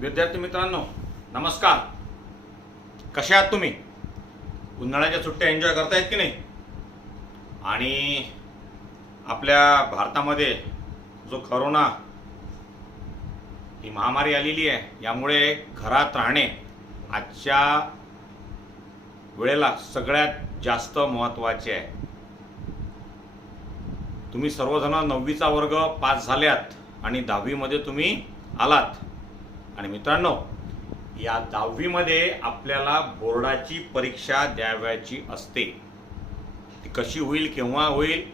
विद्यार्थी मित्रांनो नमस्कार. कसे आहात तुम्ही? उन्हाळ्याच्या सुट्ट्या एन्जॉय करतायत की नाही? आणि आपल्या भारतामध्ये जो कोरोना ही महामारी आलेली आहे, यामुळे घरात राहणे आजच्या वेळेला सगळ्यात जास्त महत्त्वाचे आहे. तुम्ही सर्वजण 9वीचा वर्ग पास झाल्यात आणि 10वीमध्ये तुम्ही आलात. आणि मित्रांनो, या 10वीमध्ये आपल्याला बोर्डाची परीक्षा द्यावयाची असते. ती कशी होईल, केव्हा होईल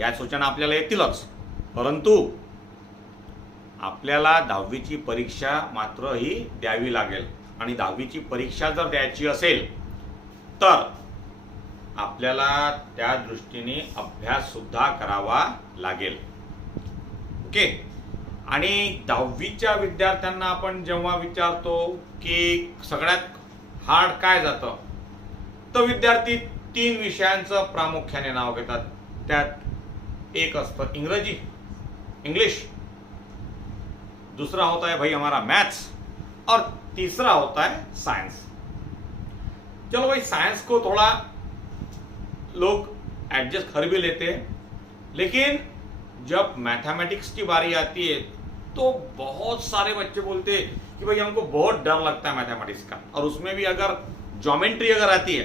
या सूचना आपल्याला येतीलच, परंतु आपल्याला 10वीची परीक्षा मात्र ही द्यावी लागेल. आणि 10वीची परीक्षा जर द्यायची असेल तर आपल्याला त्या दृष्टीने अभ्यास सुद्धा करावा लागेल. ओके. आणि 10वीच्या विद्यार्थ्यांना आपण जेव्हा विचारतो की सगळ्यात हार्ड काय जातं, तर विद्यार्थी 3 विषयांचं प्रामुख्याने नाव घेतात. त्यात एक असतं इंग्रजी, इंग्लिश, दूसरा होता है भाई हमारा मैथ्स, और तीसरा होता है साइंस. चलो भाई, साइंस को थोड़ा लोग एडजस्ट कर भी लेते हैं, लेकिन जब मैथमेटिक्स की बारी आती है तो बहुत सारे बच्चे बोलते हैं कि भाई हमको बहुत डर लगता है मैथमेटिक्स का, और उसमें भी अगर ज्योमेट्री अगर आती है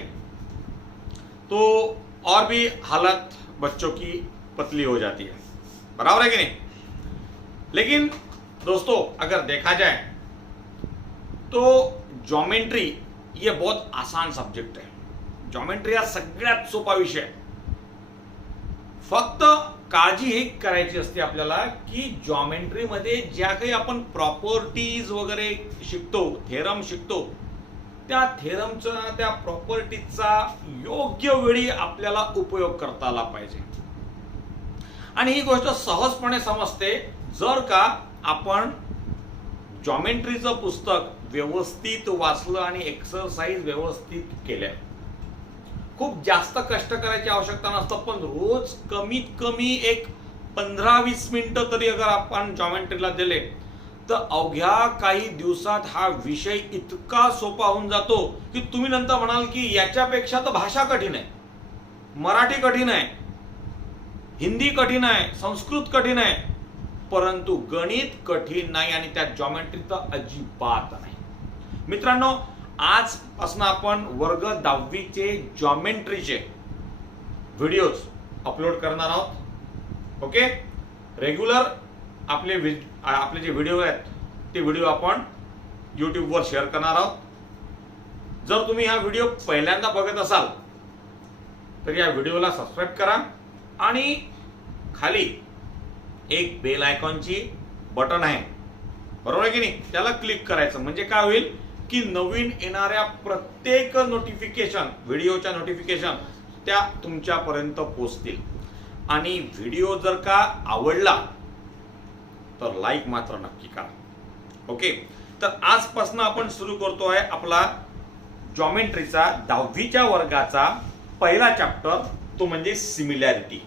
तो और भी हालत बच्चों की पतली हो जाती है. बराबर है कि नहीं? लेकिन दोस्तों, अगर देखा जाए तो ज्योमेट्री ये बहुत आसान सब्जेक्ट है. ज्योमेट्री हा सगळ्यात सोपा विषय. फक्त काळजी ही करायची असते आपल्याला की ज्योमेट्रीमध्ये ज्या काही आपण प्रॉपर्टीज वगैरे शिकतो, थेरम शिकतो, त्या थेरमचा, त्या प्रॉपर्टीजचा योग्य वेळी आपल्याला उपयोग करता आला पाहिजे. आणि ही गोष्ट सहजपणे समजते जर का आपण ज्योमेट्रीचं पुस्तक व्यवस्थित वाचलं आणि एक्सरसाइज व्यवस्थित केल्या. खूप जास्त कष्ट करायची आवश्यकता नसतं, पण रोज कमीत कमी एक 15-20 मिनिटं तरी अगर आपण ज्योमेट्रीला दिले तर अवघ्या काही दिवसात हा विषय इतका सोपा होऊन जातो की तुम्ही नंतर म्हणाल की याच्यापेक्षा तर भाषा कठीण आहे, मराठी कठीण आहे, हिंदी कठीण आहे, संस्कृत कठीण आहे, परंतु गणित कठीण नाही. आणि त्या ज्योमेट्री तर अजिबात नाही. मित्रांनो, आजपासून आपण वर्ग 10वीचे ज्योमेट्रीचे व्हिडिओज अपलोड करणार आहोत. ओके. रेग्युलर आपले जे व्हिडिओ आहेत ते व्हिडिओ आपण यूट्यूबवर शेअर करणार आहोत. जर तुम्ही हा व्हिडिओ पहिल्यांदा बघत असाल तर या व्हिडिओला सबस्क्राईब करा आणि खाली एक बेल आयकॉनची बटन आहे, बरोबर आहे की नाही, त्याला क्लिक करायचं. म्हणजे काय होईल की नवीन येणाऱ्या प्रत्येक नोटिफिकेशन, व्हिडिओच्या नोटिफिकेशन त्या तुमच्यापर्यंत पोहोचतील. आणि व्हिडिओ जर का आवडला तर लाईक मात्र नक्की करा. ओके. तर आजपासून आपण सुरू करतो आहे आपला ज्योमेट्रीचा 10वीच्या वर्गाचा पहिला चॅप्टर, तो म्हणजे सिमिलॅरिटी.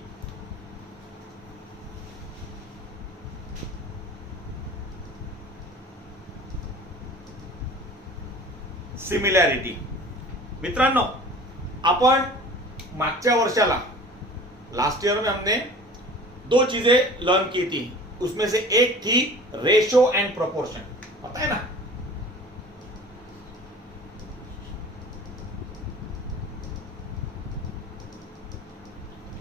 सिमिलॅरिटी. मित्रांनो, आपण मागच्या वर्षाला, लास्ट ईयर में हमने 2 चीजें लर्न की थी. उसमें से एक थी रेशो एंड प्रोपोर्शन. पता है ना?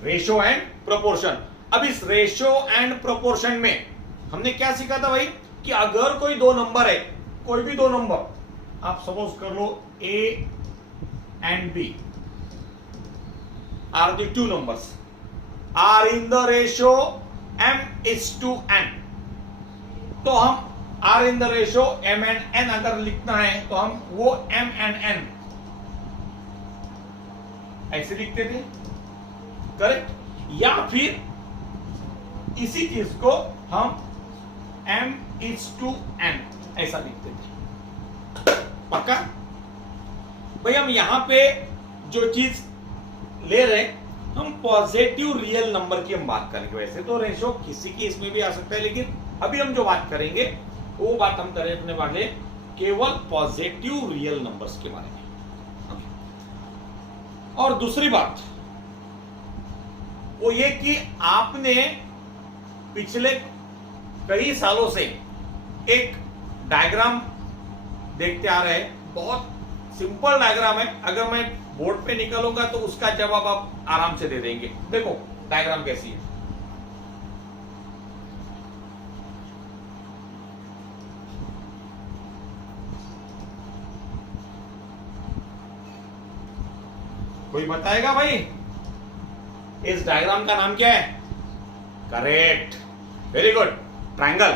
Ratio end proportion. अब इस रेशो एंड प्रोपोर्शन में हमने क्या सीखा था भाई कि अगर कोई 2 नंबर है, कोई भी 2 नंबर, आप सपोज कर low A and B are the 2 numbers are in the ratio m:n. तो हम are in the ratio m and n अगर लिखना है तो हम वो m and n ऐसे लिखते थे, करेक्ट? या फिर इसी चीज को हम m:n ऐसा लिखते थे. पक्का? भाई हम यहां पे जो चीज ले रहे हैं, हम पॉजिटिव रियल नंबर की हम बात करेंगे. वैसे तो रेशो किसी की इसमें भी आ सकता है, लेकिन अभी हम जो बात करेंगे वो बात हम करने वाले केवल पॉजिटिव रियल नंबर्स के बारे में। और दूसरी बात वो ये कि आपने पिछले कई सालों से एक डायग्राम देखते आ रहे हैं, बहुत सिंपल डायग्राम है। अगर मैं बोर्ड पे निकालूंगा तो उसका जवाब आप आराम से दे देंगे। देखो डायग्राम कैसी है। कोई बताएगा भाई इस डायग्राम का नाम क्या है? Correct, very good, triangle.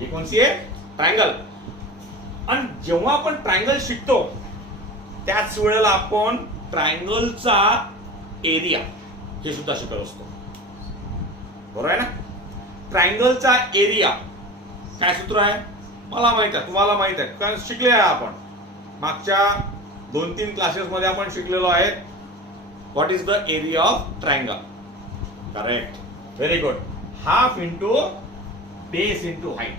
ये कौन सी है? ट्रायंगल। आणि जेव्हा आपण ट्रायंगल शिकतो त्याच वेळेला आपण ट्रायंगलचा एरिया हे सुद्धा शिकत असतो, बरोबर आहे ना? ट्रायंगलचा एरिया काय सूत्र आहे मला माहित आहे, तुम्हाला माहित आहे, कारण शिकले आहे आपण मागच्या 2-3 क्लासेस मध्ये आपण शिकलेलो आहे। What is the area of triangle? Correct, very good. Half into base into height,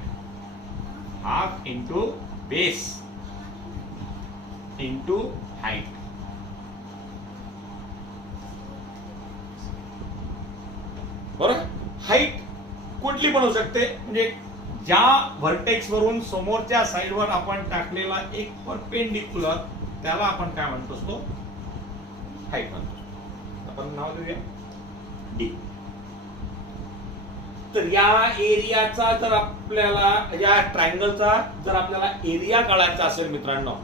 half into base into height. बरोबर, हाइट कुठली बनवू शकते, म्हणजे ज्या व्हर्टेक्स वरून समोरच्या साइडवर आपण टाकलेला एक परपेंडिक्युलर त्याला आपण काय म्हणतो असतो? हाइट म्हणतो। आपण नाव देऊया डी। तर या एरियाचा जर आपल्याला, या ट्रायंगलचा जर आपल्याला एरिया काढायचा असेल मित्रांनो,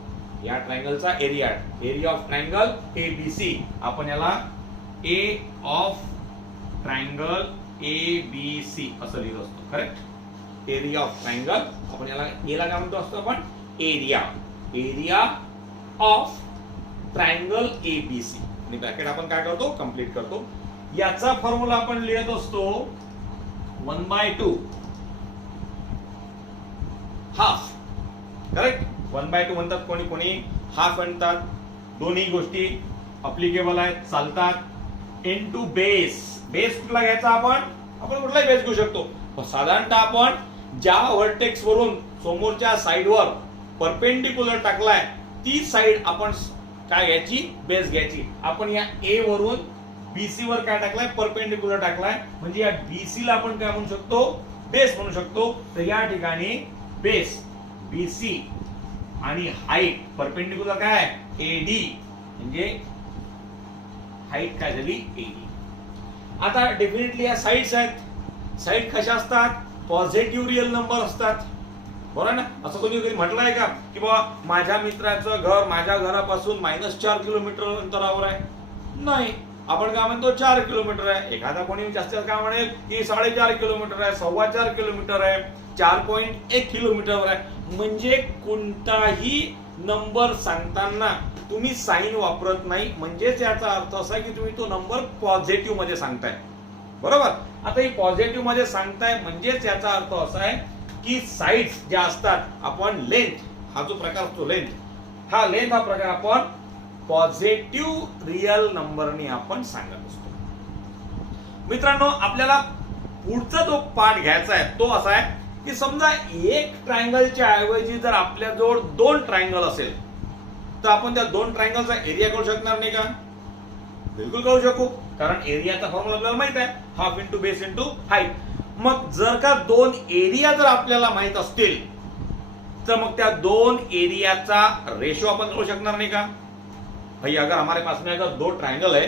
या ट्रायंगलचा area, area of triangle ABC, आपण याला ए ऑफ ट्रायंगल एबीसी असं लिहित असतो। करेक्ट, एरिया ऑफ ट्रायंगल आपण याला एला काय म्हणतो असतो? आपण area, area of triangle ABC. आणि ब्रॅकेट आपण काय करतो? कंप्लीट करतो। याचा फॉर्म्युला आपण लिहित असतो 1/2 हाफ। करेक्ट, 1/2 म्हणतात कोणी कोणी, हाफ म्हणतात, दोन्ही गोष्टी अप्लिकेबल आहेत, चालतात। इनटू बेस, बेस कुठला घ्यायचा आपण? आपण कुठलाही बेस घेऊ शकतो। साधारणतः आपण ज्या व्हर्टेक्स वरून समोरच्या साइडवर परपेंडिक्युलर टाकलाय ती साइड आपण काय घ्यायची? बेस घ्यायची। आपण या ए वरून बीसी वर काय टाकलाय? परपेंडिक्युलर टाकलाय, म्हणजे या बीसी ला आपण काय म्हणू शकतो? बेस म्हणू शकतो। तर या ठिकाणी बेस बीसी आणि हाइट परपेंडिक्युलर काय? एडी, म्हणजे हाइट काय झाली? एडी। आता डेफिनेटली या साइड्स आहेत, साइड कशा असतात? पॉझिटिव्ह रियल नंबर असतात, बरोबर ना? असं कोणी कधी म्हटलंय का की बाबा माझ्या मित्राचं घर माझ्या घरापासून -4 किलोमीटर अंतरावर आहे? नाही, आपण काय म्हणतो? 4 किलोमीटर आहे। एखादा कोणी जास्त काय म्हणेल की 4.5 किलोमीटर आहे, 4.25 किलोमीटर आहे, 4.1 किलोमीटरवर आहे। म्हणजे कोणताही नंबर सांगताना तुम्ही साइन वापरत नाही, म्हणजेच याचा अर्थ असा की तुम्ही तो नंबर पॉझिटिव्ह मध्ये सांगताय, बरोबर? आता ही पॉझिटिव्ह मध्ये सांगताय म्हणजेच याचा अर्थ असा आहे की साइड्स ज्या असतात, आपण लेंथ हा जो प्रकार असतो, लेंथ हा प्रकार आपण पॉझिटिव्ह रियल नंबरने आपण सांगत असतो। मित्रांनो, आपल्याला पुढचा जो पार्ट घ्यायचा आहे तो असा आहे की समजा एक ट्रायंगलच्या ऐवजी जर आपल्याजवळ 2 ट्रायंगल असेल तर आपण त्या 2 ट्रायंगलचा एरिया करू शकणार नाही का? बिलकुल करू शकू, कारण एरियाचा फॉर्म्युला आपल्याला माहित आहे, half into base into height. मग जर का 2 एरिया जर आपल्याला माहित असतील तर मग त्या 2 एरियाचा रेशो अपन करू शकणार नहीं का? भाई अगर हमारे पास में अगर 2 ट्रायंगल है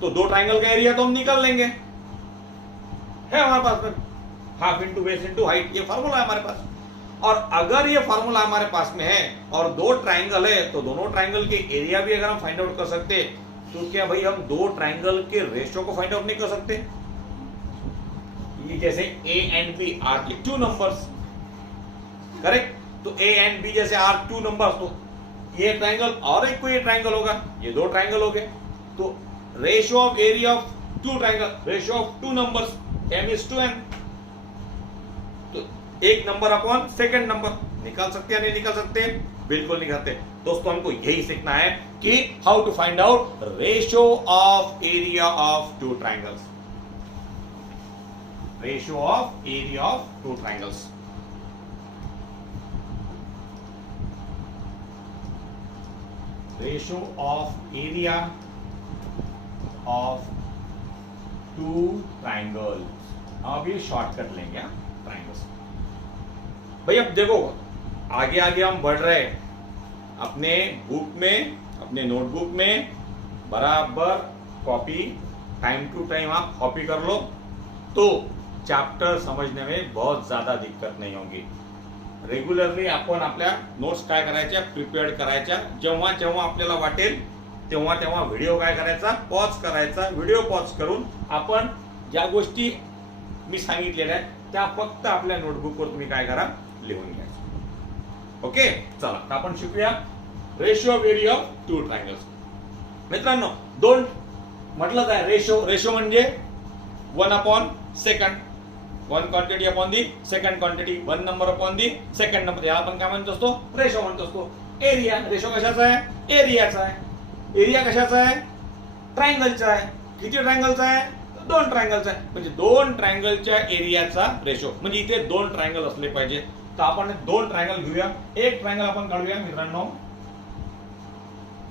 तो 2 ट्रायंगल का एरिया तो हम निकाल लेंगे, है हमारे पास में half into base into height, ये फॉर्मूला है हमारे पास। और अगर ये फॉर्मूला हमारे पास में है और 2 ट्रायंगल है तो दोनों ट्रायंगल के एरिया भी अगर हम फाइंड आउट कर सकते, तो क्या भाई हम 2 ट्रायंगल के रेशो को फाइंड आउट नहीं कर सकते? ये जैसे ए एंड बी आर के 2 नंबर्स, करेक्ट? तो ए एंड बी जैसे आर 2 नंबर्स, तो ये ट्रायंगल और एक कोई ट्रायंगल होगा, ये 2 ट्रायंगल हो गए। तो ratio of area of 2 triangle, ratio of 2 numbers, m is to n। तो एक नंबर अपॉन सेकंड नंबर निकाल सकते हैं, नहीं निकाल सकते? बिल्कुल निकालते। दोस्तों हमको यही सीखना है कि how to find out ratio of area of 2 triangles, ratio of area of 2 triangles. Ratio of area of two triangles. अब ये शॉर्टकट लेंगे ट्राइंगल्स। भाई अब देखो आगे आगे हम बढ़ रहे हैं, अपने बुक में अपने नोटबुक में बराबर कॉपी टाइम टू टाइम आप कॉपी कर लो, तो चॅप्टर समजणे में बहुत ज्यादा दिक्कत नहीं होगी। रेग्युलरली आपण आपल्या नोट्स काय करायच्या, प्रिपेअर्ड करायच्या, जेव्हा जेव्हा आपल्याला वाटेल तेव्हा तेव्हा व्हिडिओ काय करायचा, पॉज करायचा, व्हिडिओ पॉज करून आपण ज्या गोष्टी मी सांगितलेल्या आहेत त्या फक्त आपल्या नोटबुकवर तुम्ही काय करा, लिहून घ्यायचं। ओके, चला आता आपण शिकूया ratio of area of two triangles. मित्रांनो दोन म्हटलं जाय रेशो म्हणजे 1/2, one quantity upon the second quantity, one number upon the second number, याला आपण काय म्हणतो असतो, रेशो म्हणतो असतो। एरिया, रेशो कशाचा आहे, एरियाचा आहे। एरिया कशाचा आहे, ट्रायंगलचा आहे। किती ट्रायंगलचा आहे, दोन ट्रायंगलचा आहे, म्हणजे दोन ट्रायंगलच्या एरियाचा रेशो, म्हणजे इथे दोन ट्रायंगल असले पाहिजे। तर आपण दोन ट्रायंगल घेऊया, एक ट्रायंगल आपण काढूया मित्रांनो,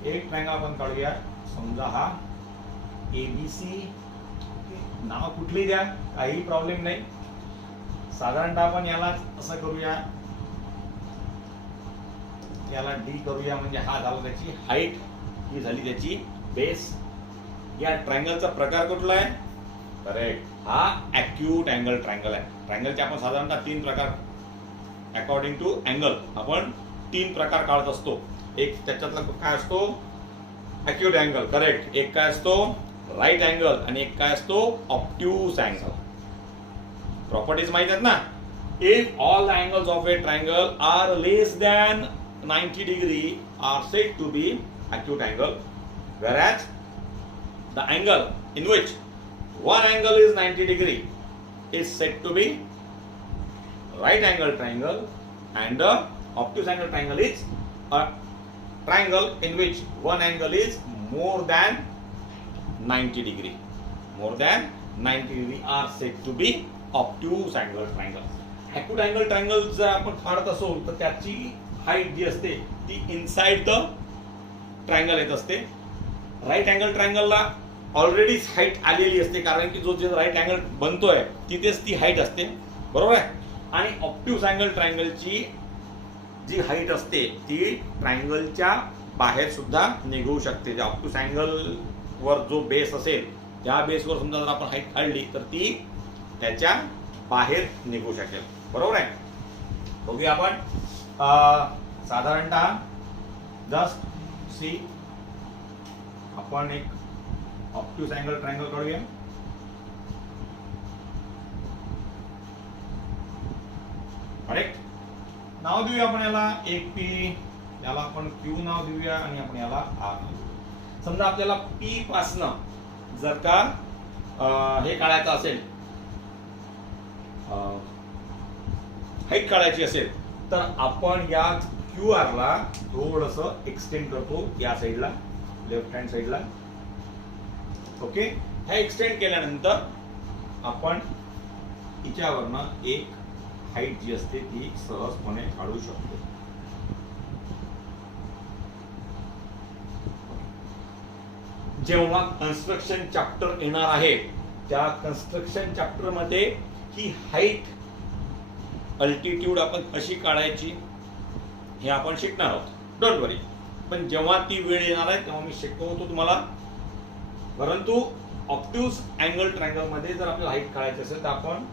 एक ट्रायंगल आपण काढूया, समजा हा एबीसी, नाव कुठली द्या काही प्रॉब्लेम नाही, साधारणतः आपण याला असं करूया, याला डी करूया, म्हणजे हा झाला त्याची हाईट, ही झाली त्याची बेस। या ट्रायंगलचा प्रकार कुठला आहे, करेक्ट, हा ॲक्यूट अँगल ट्रायंगल आहे। ट्रायंगलचे आपण साधारणतः तीन प्रकार, अकॉर्डिंग टू अँगल आपण तीन प्रकार काढत असतो। एक त्याच्यातला काय असतो, ॲक्यूट अँगल, करेक्ट, एक काय असतो राईट अँगल, आणि एक काय असतो ऑब्ट्यूज अँगल। प्रॉपर्टीज माहित आहेत ना, if all the angles of a triangle are less than 90 degree are said to be acute angle, whereas the angle in which one angle is 90 degree is said to be right angle triangle, and the obtuse angle triangle is a triangle in which one angle is more than 90 degree. More than 90 degree are said to be obtuse angle triangle. Acute angle triangle जर आपण काढत असो तर त्याची height जी असते ती inside the triangle येत असते। राईट अँगल ट्रायंगलला ऑलरेडी हाईट आलेली असते, कारण की जो जे राईट अँगल बनतोय तिथेच ती हाईट असते, बरोबर आहे। आणि ऑब्ट्यूज अँगल ट्रायंगलची जी हाईट असते ती ट्रायंगलच्या बाहेर सुद्धा निघू शकते। त्या ऑब्ट्यूज अँगल वर जो बेस असेल त्या बेसवर समजा जर आपण हाईट काढली तर ती त्याच्या बाहेर निघू शकेल, बरोबर आहे। बघूया आपण साधारणतः जस्ट सी, आपण एक ऑब्ट्यूज अँगल ट्रायंगल काढूया। करेक्ट, नाव देऊया आपण याला एक पी, याला आपण क्यू नाव देऊया, आणि आपण याला आर नाव देऊया। समजा आपल्याला पी पासनं जर का हे काढायचं असेल, हाईट काढायची असेल, तर आपण या क्यू आर ला थोडंसं एक्सटेंड करतो या साईडला, लेफ्ट हँड साईडला। ओके, हे एक्सटेंड केल्यानंतर आपण हिच्यावरनं एक हाईट जी असते ती सहजपणे काढू शकतो। जेव्हा कन्स्ट्रक्शन चॅप्टर येणार आहे त्या कन्स्ट्रक्शन चॅप्टर मध्ये ही हाईट अल्टिट्यूड आपण कशी काढायची हे आपण शिकणार आहोत, डोंट वरी। पण जेव्हा ती वेळ येणार आहे तेव्हा मी शिकवतो तुम्हाला। परंतु ऑब्ट्यूज अँगल ट्रायंगल मध्ये जर आपल्याला हाईट काढायची असेल तर आपण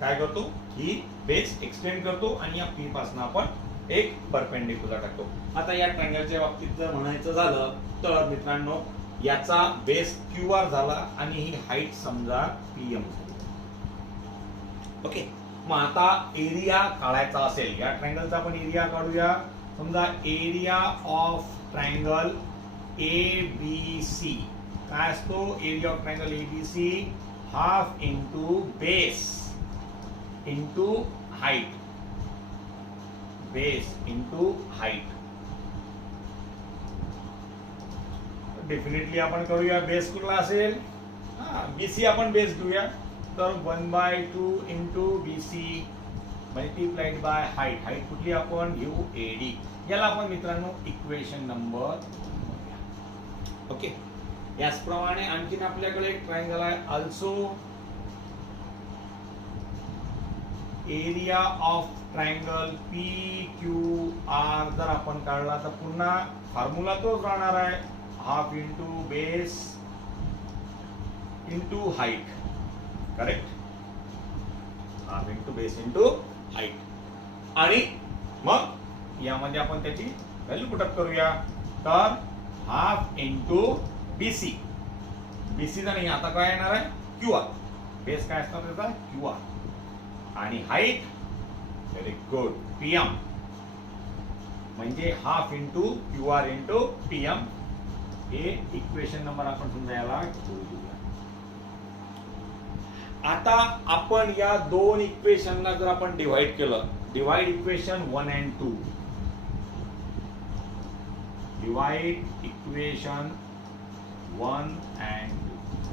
काय करतो, ही बेस एक्सटेंड करतो आणि या पी पासून आपण एक परपेंडिक्युलर टाकतो। आता या ट्रायंगलच्या बाबतीत जर म्हणायचं झालं तर मित्रांनो, याचा बेस क्यू आर झाला आणि ही हाईट समजा पीएम झाली। ओके, मग आता एरिया काढायचा असेल, या ट्रायंगलचा आपण एरिया काढूया। समजा एरिया ऑफ ट्रायंगल एबीसी काय असतो, area of triangle ABC half into base into height, base into height. Definitely आपण करूया, बेस कुठला असेल, बीसी आपण बेस घेऊया, तर 1/2 into BC multiplied by height, height कुठली आपण घेऊ एडी, याला आपण मित्रांनो इक्वेशन नंबर ओके. याचप्रमाणे आणखीन आपल्याकडे एक ट्रायंगल आहे, also area of triangle P Q R जर आपण काढला तर पुन्हा फॉर्म्युला तोच राहणार आहे, half into base into height. Correct. Half into base into height. आणि मग यामध्ये आपण त्याची व्हॅल्यू पुटअप करूया. तर हाफ इंटू बीसी, बीसीचा नाही आता काय येणार आहे क्यू आर. बेस काय असणार त्याचा क्यू आर. आणि हाईट व्हेरी गुड पीएम, म्हणजे half into Q R into PM. हे इक्वेशन नंबर आपण समजा याला घेऊया. आता आपण या दोन इक्वेशनला जर आपण डिवाइड केलं, divide equation 1 and 2, divide equation 1 and 2,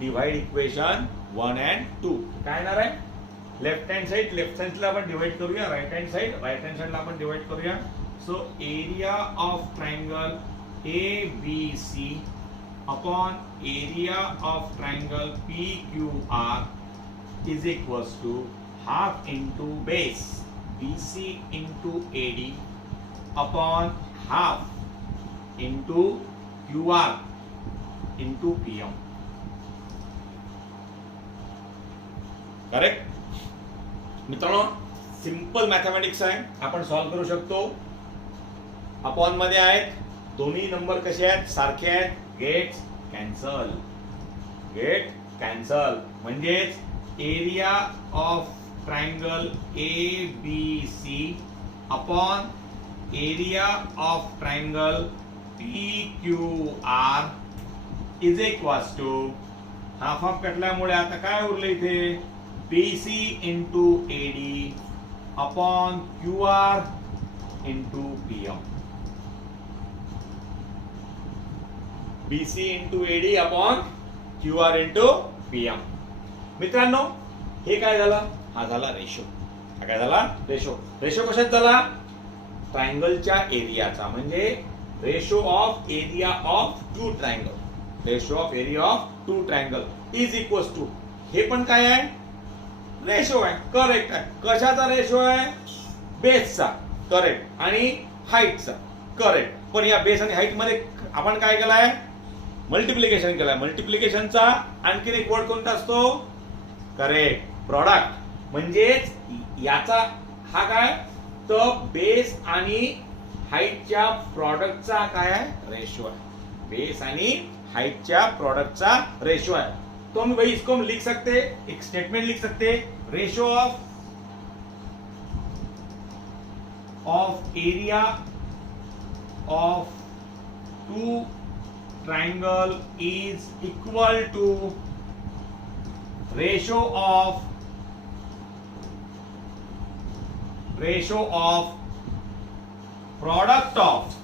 divide equation 1 and 2 काय येणार आहे, लेफ्ट हँड साइडला आपण डिवाइड करूया, राइट हँड साइडला आपण डिवाइड करूया. So area of triangle A B C upon area of triangle P Q R is equals to half into base BC into AD upon half into QR into PM. Correct मित्रांनो, simple mathematics आहे, आपण solve करू शकतो. Upon मध्ये आहेत, दोन्ही number कसे आहेत सारखे आहेत. गेट कॅन्सल, गेट कॅन्सल, म्हणजेच area of triangle A B C upon area of triangle P Q R is equals to half half कटल्यामुळे आता काय उरलं इथे BC into AD upon QR into PM. BC into AD upon QR into PM. मित्रांनो हे काय झालं, हा झाला रेशो. हा काय झाला रेशो. रेशो कशात झाला, ट्रायंगलच्या एरियाचा, म्हणजे ratio of area of two triangle, ratio of area of two triangle is equals to, हे पण काय आहे रेशो आहे. करेक्ट आहे. कशाचा रेशो आहे, बेसचा. करेक्ट. आणि हाईटचा. करेक्ट. पण या बेस आणि हाईट मध्ये आपण काय केलाय, मल्टिप्लिकेशन केलाय. मल्टिप्लिकेशनचा आणखीन एक वर्ड कोणता असतो, करेक्ट, प्रॉडक्ट. म्हणजेच याचा हा काय, तर बेस आणि हाईटच्या प्रॉडक्टचा काय आहे रेशो आहे. बेस आणि हाईटच्या प्रॉडक्टचा रेशो आहे. तो हम भाई इसको हम लिख सकते, एक स्टेटमेंट लिख सकते, ratio of area of two triangle is equal to ratio of product of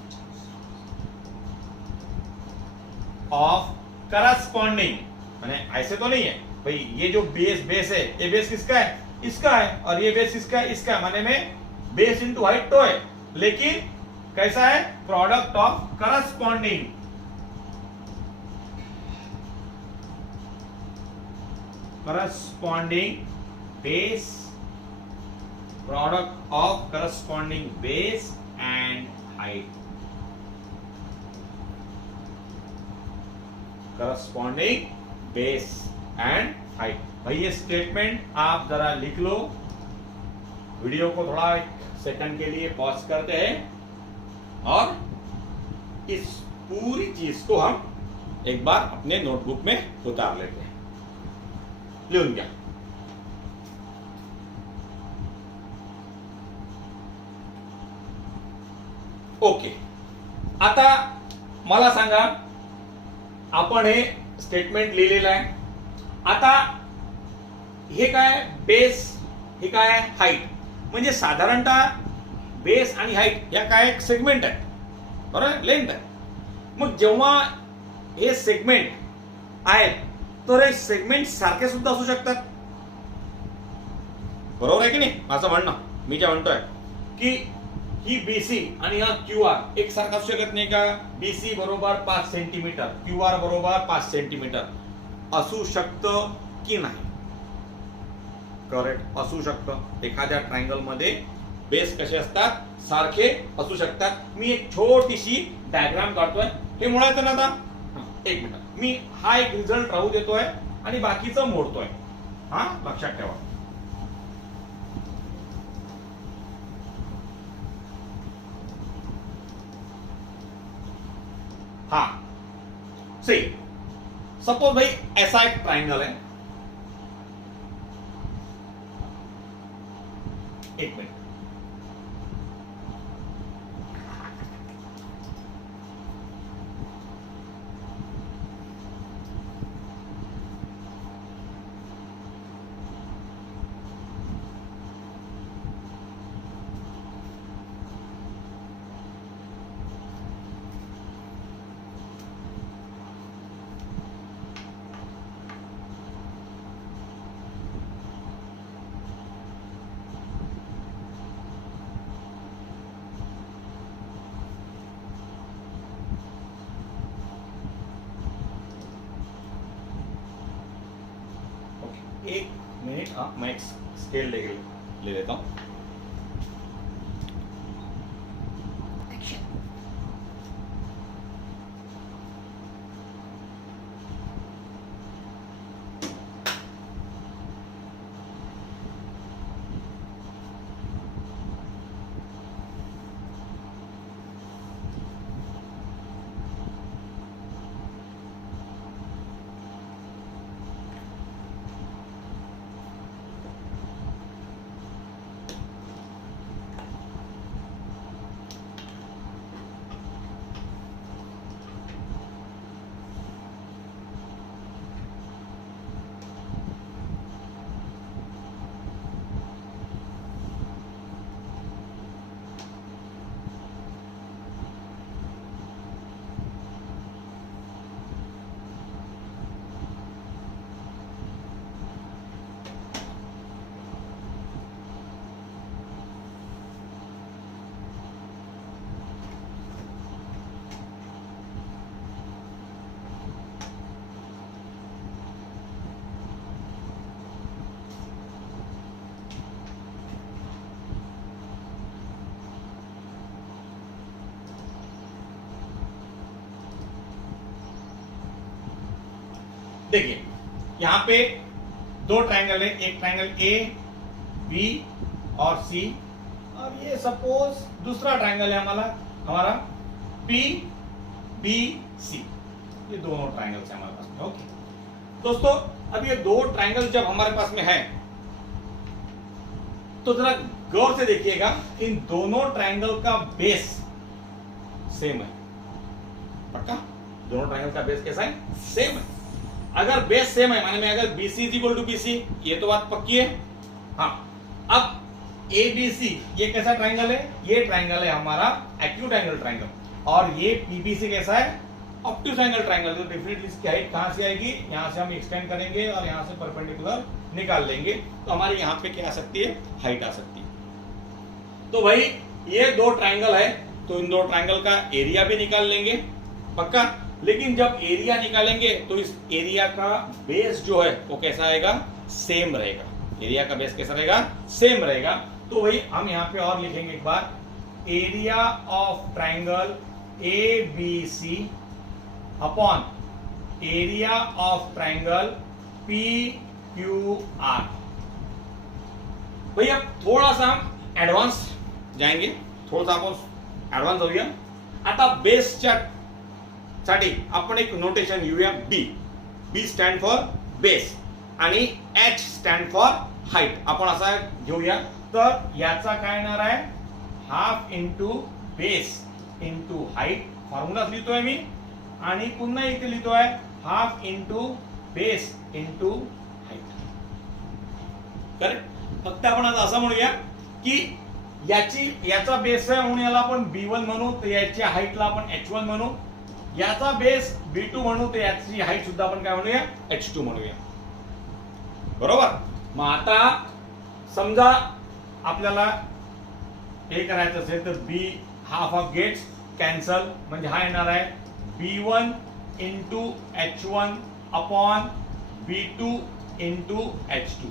corresponding. मैंने ऐसे तो नहीं है भाई, ये जो बेस है, ये बेस किसका है, इसका है, और ये बेस किसका है, इसका. माने में बेस इंटू हाइट तो है, लेकिन कैसा है, product of corresponding. Corresponding base, product of corresponding base end height. Corresponding base end height. भाई ये स्टेटमेंट आप जरा लिख लो. वीडियो को थोड़ा एक सेकंड के लिए पॉज करते हैं और इस पूरी चीज को हम एक बार अपने नोटबुक में उतार लेते हैं. लिहून घ्या. ओके. आता मला सांगा, आपण हे स्टेटमेंट लिहिलेलं आहे. आता हे काय बेस, हे काय हाईट. म्हणजे साधारणतः बेस आणि हाईट या काय एक सेगमेंट आहे, बरोबर, लेंथ आहे. मग जेव्हा हे सेगमेंट आहेत तर हे सेगमेंट सारखे सुद्धा असू शकतात, बरोबर आहे की नाही. माझं म्हणणं, मी जे म्हणतोय की ही बीसी आणि हा क्यू आर एक सारखा असू शकत नाही का? बीसी बरोबर 5 सेंटीमीटर, क्यू आर बरोबर 5 सेंटीमीटर असू शकतं की नाही? करेक्ट, असू शकतं. एखाद्या ट्रायंगल मध्ये बेस कसे असतात? सारखे असू शकतात. मी एक छोटीशी डायग्राम काढतोय. हे मोडायचं ना आता? एक मिनिट, मी हा एक रिझल्ट राहू देतोय आणि बाकीचं मोडतोय. हा लक्षात ठेवा. हा से सपोज भाई ऐसा एक ट्राइंगल है. एक मिनट, एक मिनट. हाँ, मैं एक स्केल ले लेता हूं. देखिए यहां पे दो ट्रायंगल है, एक ट्रायंगल ए बी और सी, और ये सपोज दूसरा ट्रायंगल है हमारा पी बी सी. ये दोनों ट्रायंगल्स है हमारे पास में. ओके दोस्तों, अब ये दो ट्रायंगल जब हमारे पास में है तो जरा गौर से देखिएगा, इन दोनों ट्रायंगल का बेस सेम है. पक्का? दोनों ट्रायंगल का बेस कैसा है? सेम है. अगर बेस सेम है, माने में अगर BC is equal to BC, ये तो बात पक्की है. हाँ, अब ABC ये कैसा ट्रायंगल है? ये ट्रायंगल है हमारा एक्यूट एंगल ट्रायंगल, और ये PBC कैसा है? Obtuse angle triangle. तो डेफिनेटली इसकी हाइट कहां से आएगी? यहां से हम एक्सटेंड करेंगे और यहां से परपेंडिकुलर निकाल लेंगे, तो हमारे यहां पे क्या आ सकती है? हाइट आ सकती है. तो भाई ये दो ट्रायंगल है, तो इन दो ट्रायंगल का एरिया भी निकाल लेंगे. पक्का? लेकिन जब एरिया निकालेंगे तो इस एरिया का बेस जो है वो कैसा आएगा? सेम रहेगा. एरिया का बेस कैसा रहेगा? सेम रहेगा. तो वही हम यहां पे और लिखेंगे एक बार, area of triangle ABC upon area of triangle PQR. भाई अब थोड़ा सा हम ऍडव्हान्स जाएंगे, थोड़ा सा आपण ऍडव्हान्स होऊया. आता बेसच्या साठी आपण एक नोटेशन घेऊया. बी स्टँड फॉर बेस आणि H स्टँड फॉर हाईट. आपण असा घेऊया. तर याचा काय येणार आहे? Half into base into height. Formula लिहितोय मी, आणि पुन्हा इथे लिहितोय half into base into height. Correct? फक्त आपण आता असं म्हणूया की याचा बेस आहे म्हणून याला आपण B1 म्हणू, तर याच्या हाईटला आपण H1 म्हणू. याचा बेस B2 म्हणू, तर याची हाईट सुद्धा आपण काय म्हणूया? H2 म्हणूया. बरोबर? मग आता समजा आपल्याला हे करायचं असेल तर be half of gates cancel, म्हणजे हा येणार आहे B1 into H1 upon B2 into H2.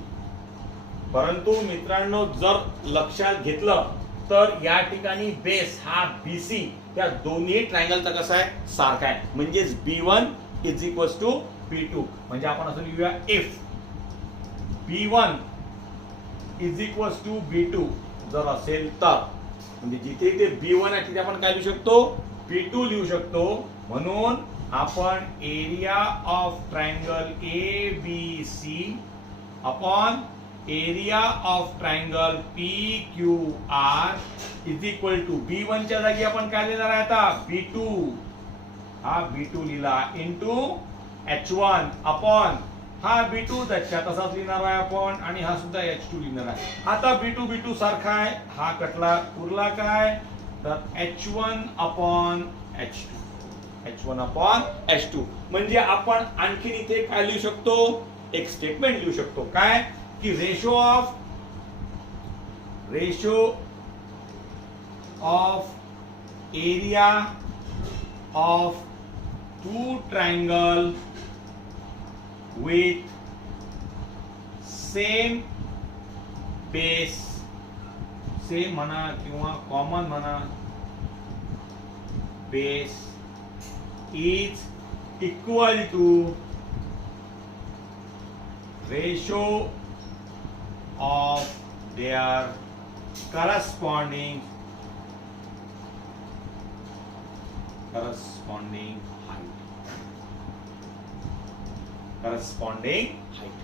परंतु मित्रांनो जर लक्षात घेतलं तर या ठिकाणी बेस हा BC त्या दोन्ही ट्रायंगलचा कसा आहे सारखा आहे, म्हणजेच B1 is equals to B2. म्हणजे आपण असं लिहूया if B1 is equals to B2 जर असेल तर, म्हणजे जिथे इथे B1 आहे तिथे आपण काय लिहू शकतो B2 लिहू शकतो. म्हणून आपण area of triangle ABC upon area of triangle PQR is equal to B1 च्या जागी आपण काय लिहिणार आहे आता B2, हा B2 लिहिला इंटू H1 अपॉन हा B2 त्याच्या तसाच लिहिणार आहे आपण, आणि हा सुद्धा H2 लिहिणार आहे. आता B2 सारखा आहे, हा कटला, उरला काय तर H1 अपॉन H2. म्हणजे आपण आणखीन इथे काय लिहू शकतो, एक स्टेटमेंट लिहू शकतो काय की ratio of area of two triangle with same base, same म्हणा किंवा कॉमन म्हणा, base is equal to ratio of their corresponding height.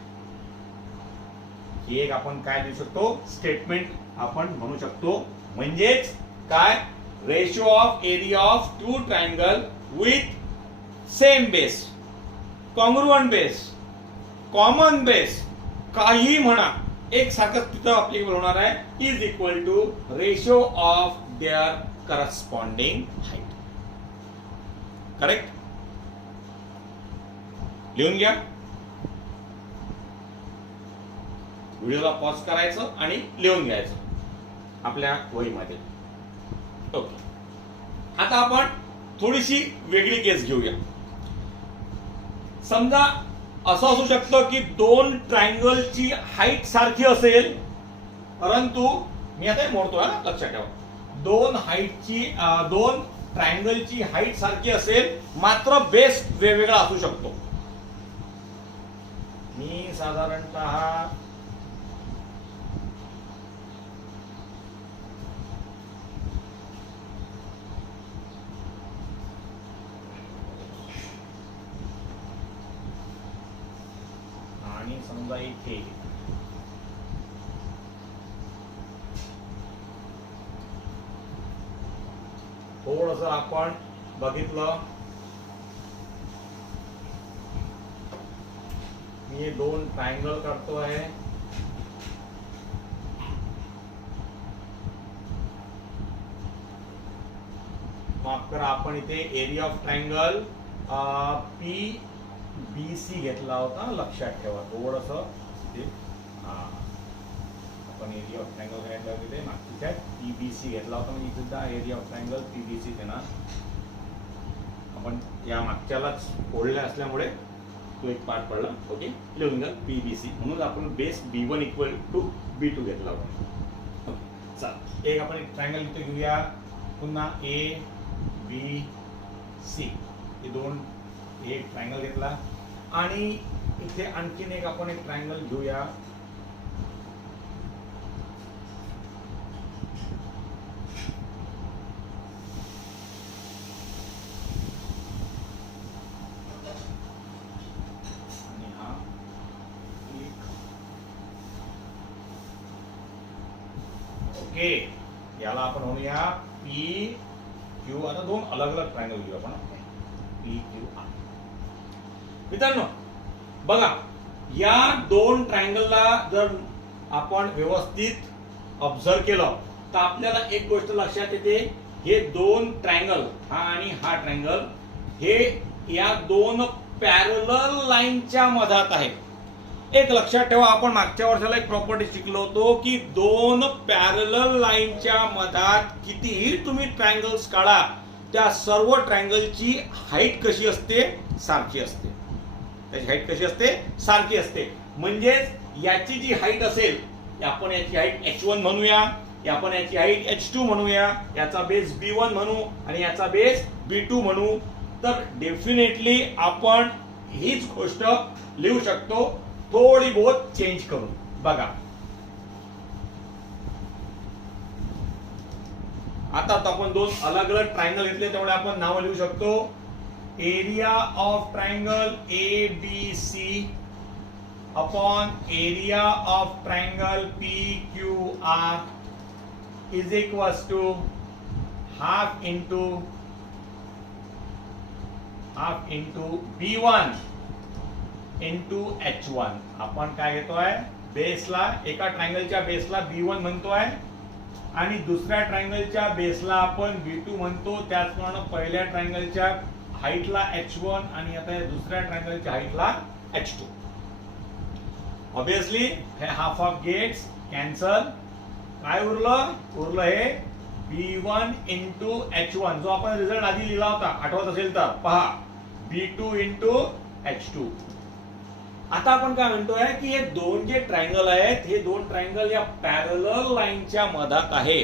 ही एक आपण काय देऊ शकतो स्टेटमेंट आपण म्हणू शकतो. म्हणजेच काय ratio of area of two triangle with same base, congruent base, common base, काही म्हणा एक सारखं तिथं अप्लिकेबल होणार आहे is equal to ratio of their corresponding height. Correct, लिहून घ्या. व्हिडिओला पॉज करायचं आणि लिहून घ्यायचं आपल्या वहीमध्ये. ओके, आता आपण थोडीशी वेगळी केस घेऊया. समजा असं असू शकतं की दोन ट्रायंगलची हाईट सारखी असेल, परंतु मी आता मोडतोय, लक्षात ठेवा. दोन ट्रायंगलची हाईट सारखी असेल मात्र बेस वेगवेगळा असू शकतो. मी साधारणतः आणि समजा इथे थोडस आपण बघितलं, मी दोन ट्रायंगल करतो आहे. माफ करा, आपण इथे एरिया ऑफ ट्रायंगल PBC घेतला होता, लक्षात ठेवा. थोडस आपण एरिया ऑफ ट्रायंगल घ्यायला तिथे मागच्या PBC घेतला होता, म्हणजे सुद्धा एरिया ऑफ ट्रायंगल PBC देणार. आपण या मागच्यालाच फोडल्या असल्यामुळे तो एक पार्ट पडला. ओके, लिहून घ्या PBC. म्हणून आपण base B1 equal to B2 घेतला होता. चला, एक आपण एक ट्रायंगल इथे घेऊया पुन्हा ABC. हे दोन एक ट्रायंगल घेतला आणि इथे आणखीन एक आपण एक ट्रायंगल घेऊया. आणि हा एक. ओके, याला आपण म्हणूया PQ. आता दोन अलग अलग ट्रायंगल घेऊ आपण, PQR. मित्रांनो बघा, या दोन ट्रायंगलला जर आपण व्यवस्थित ऑब्झर्व केलं तर आपल्याला एक गोष्ट लक्षात येते. हे दोन ट्रायंगल, हा आणि हा ट्रायंगल, हे या दोन पॅरलल लाईनच्या मधात आहेत. एक लक्षात ठेवा, आपण मागच्या वर्षाला एक प्रॉपर्टी शिकलो होतो की दोन पॅरलल लाईनच्या मधात कितीही तुम्ही ट्रायंगल्स काढा, त्या सर्व ट्रायंगलची हाईट कशी असते? सारखी असते. त्याची हाईट कशी असते? सारखी असते. म्हणजेच याची जी हाईट असेल, आपण याची हाईट h1 म्हणूया, आपण याची हाईट h2 म्हणूया, याचा बेस b1 म्हणू आणि याचा बेस b2 म्हणू. तर डेफिनेटली आपण हीच गोष्ट लिहू शकतो, थोडी बहुत चेंज करून. बघा आता आपण दोन अलग अलग ट्रायंगल घेतले, त्यामुळे आपण नाव लिहू शकतो. Area of triangle ABC upon area of triangle PQR is equals to half into B1 into H1. आपण काय घेतोय? बेसला, एका ट्रायंगलच्या बेसला B1 म्हणतोय आणि दुसऱ्या ट्रायंगलच्या बेसला आपण B2 म्हणतो. त्याचप्रमाणे पहिल्या ट्रायंगलच्या हाईटला H1 आणि आता दुसऱ्या ट्रायंगलच्या हाईटला H2. ऑब्वियसली हे हाफ ऑफ गेट्स कॅन्सल. काय उरलं? उरलं हे B1 इंटू H1, जो आपण रिझल्ट आधी लिहिला होता, आठवत असेल तर पहा, B2 इंटू H2. आता आपण काय म्हणतोय की हे दोन जे ट्रायंगल आहेत, हे दोन ट्रायंगल या पॅरलल लाईनच्या मधात आहे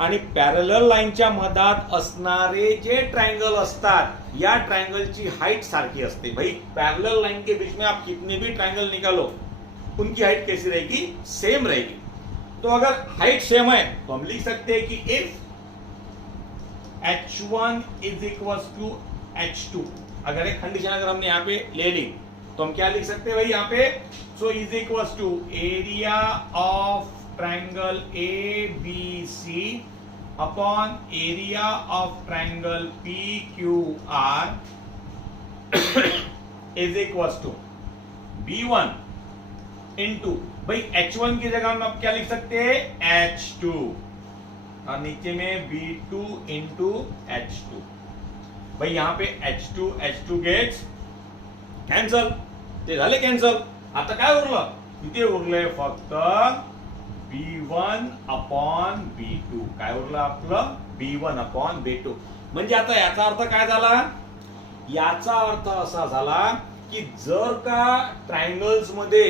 आणि पॅरलल लाईनच्या मधात असणारे जे ट्रायंगल असतात, या ट्रायंगलची हाइट सारखी असते. भाई पैरेलल लाइन के बीच में आप कितने भी ट्रायंगल निकालो, उनकी हाइट कैसी रहेगी? सेम रहेगी. तो अगर हाइट सेम है तो हम लिख सकते हैं कि if h1 is equal to h2, अगर एक कंडीशन अगर हमने यहाँ पे ले ली तो हम क्या लिख सकते हैं भाई यहाँ पे? So is equal to area of triangle ABC upon area of triangle PQR is equal to B1 into, भाई H1 की जगह हम अब क्या लिख सकते हैं? H2, और नीचे में B2 इंटू H2. भाई यहाँ पे H2 गेट्स कॅन्सल, ते झाले कॅन्सल. आता काय उरलं? इथे उरले फक्त B1 अपॉन B2. काय उरलं आपलं? B1 upon B2. म्हणजे आता याचा अर्थ काय झाला? याचा अर्थ असा झाला की जर का ट्रायंगल्स मध्ये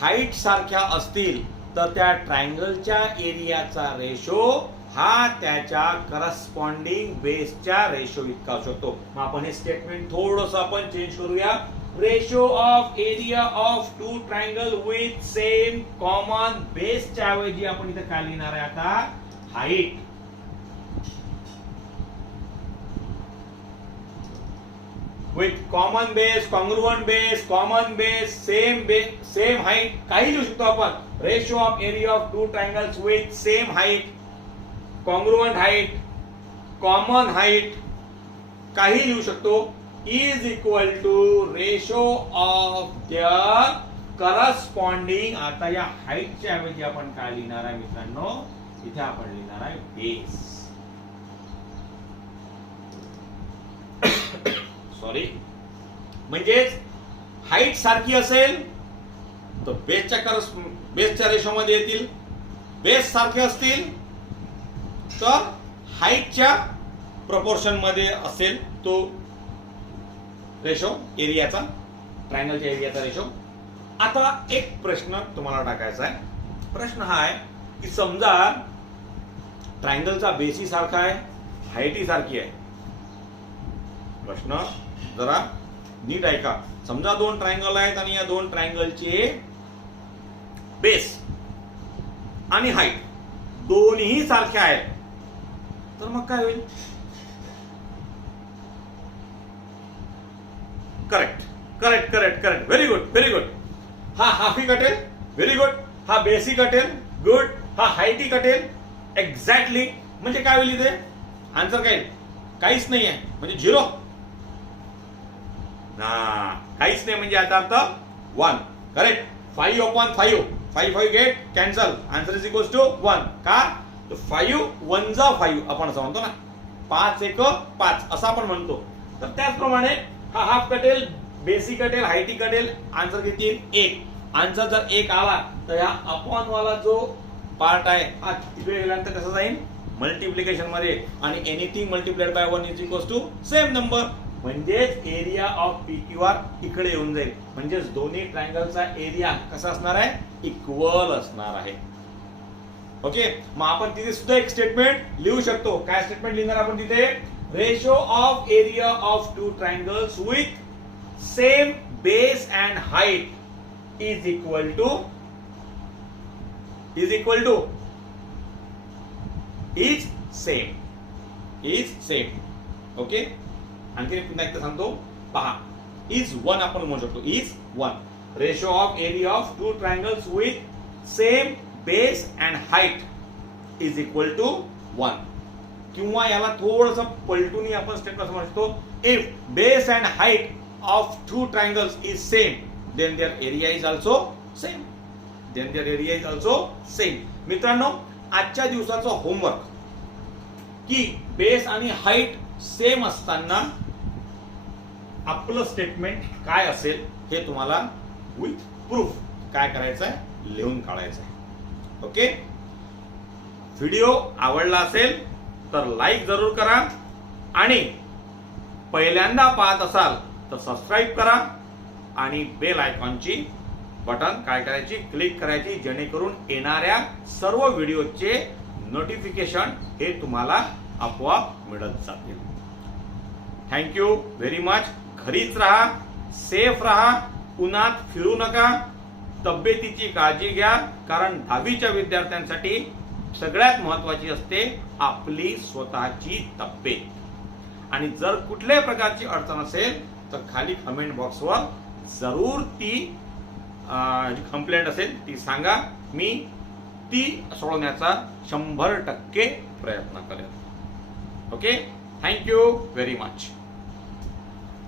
हाईट सारख्या असतील तर त्या ट्रायंगलच्या एरियाचा रेशो हा त्याच्या करस्पॉन्डिंग बेसच्या रेशो इतका असतो. मग आपण हे स्टेटमेंट थोडंसं आपण चेंज करूया. Ratio of area of two triangle with same common बेसच्या ऐवजी आपण इथे काय लिहिणार आहे आता? Height. With common base, congruent base, common base, same height, काही लिहू शकतो आपण. Ratio of area of two triangles with same height, congruent height, common height, काही लिहू शकतो. Is equal to ratio of their corresponding. आता या हाइटच्या ऐवजी आपण काय लिहिणार आहे मित्रांनो? इथे आपण लिहिणार आहे बेस. सॉरी, म्हणजेच हाईट सारखी असेल तर बेसच्या रेशोमध्ये येतील. बेस सारखे असतील तर हाईटच्या प्रपोर्शन मध्ये असेल तो रेशो एरियाचा, ट्रायंगलच्या एरियाचा रेशो. आता एक प्रश्न तुम्हाला टाकायचा आहे. प्रश्न हा आहे की समजा ट्रायंगलचा बेसही सारखा आहे, हाईटही सारखी आहे. प्रश्न जरा नीट ऐका. समजा दोन ट्रायंगल आहेत आणि या दोन ट्रायंगलचे बेस आणि हाईट दोन्ही सारखे आहेत, तर मग काय होईल? Correct correct correct correct, very good very good. हा हाफी कटेल, व्हेरी गुड. हा बेसी कटेल, गुड. हा हाईटी कटेल, एक्झॅक्टली. म्हणजे काय होईल इथे? आन्सर काय? काहीच नाही आहे, म्हणजे झिरो. काहीच नाही म्हणजे याचा अर्थ 1. Correct. 5 upon 5, 5 get cancel. Answer is equal to 1. का? 5 1 जा 5 आपण असं म्हणतो ना, 5 1 5 असं आपण म्हणतो. तर त्याचप्रमाणे हा हाफ कटेल, बेसी कटेल, हाईटी कटेल. आन्सर किती? 1. आन्सर जर 1 आला तर या अपॉन वाला जो पार्ट आहे हा तिकडे गेल्यानंतर कसा जाईल मल्टिप्लिकेशन मध्ये, आणि anything multiplied by 1 is equals to same number, म्हणजेच एरिया ऑफ PQR इकडे येऊन जाईल. म्हणजेच दोन्ही ट्रायंगलचा एरिया कसा असणार आहे इक्वल असणार आहे. ओके, मग आपण तिथे सुद्धा एक स्टेटमेंट लिहू शकतो. काय स्टेटमेंट लिहिणार आपण तिथे? Ratio of area of two triangles with same base and height is equal to same. Okay, आणखी पुन्हा एकदा सांगतो पहा. इज 1 आपण म्हणू शकतो. Is 1 ratio of area of two triangles with same base and height is equal to 1. किंवा याला थोडस पलटून आपण स्टेटमेंट समजू शकतो. If base and height of two triangles is same then their area is also same. मित्रांनो, आजच्या दिवसाचं होमवर्क की बेस आणि हाईट सेम असताना आपलं स्टेटमेंट काय असेल हे तुम्हाला विथ प्रूफ काय करायचं आहे लिहून काढायचं आहे. ओके, व्हिडिओ आवडला असेल तर लाईक जरूर करा, आणि पहिल्यांदा पाहत असाल तर सबस्क्राईब करा, आणि बेल आयकॉनची बटन काय करायची क्लिक करायची, जेणेकरून येणाऱ्या सर्व व्हिडिओचे नोटिफिकेशन हे तुम्हाला आपोआप मिळत जातील. Thank you very much. घरीच राहा, सेफ राहा, उन्हात फिरू नका, तब्येतीची काळजी घ्या, कारण 10वीच्या विद्यार्थ्यांसाठी सगळ्यात महत्वाची असते आपली स्वतःची तब्येत. आणि जर कुठल्याही प्रकारची अडचण असेल तर खाली कमेंट बॉक्सवर जरूर ती कंप्लेंट असेल ती सांगा, मी ती सोडवण्याचा 100% प्रयत्न करेन. Okay, thank you very much.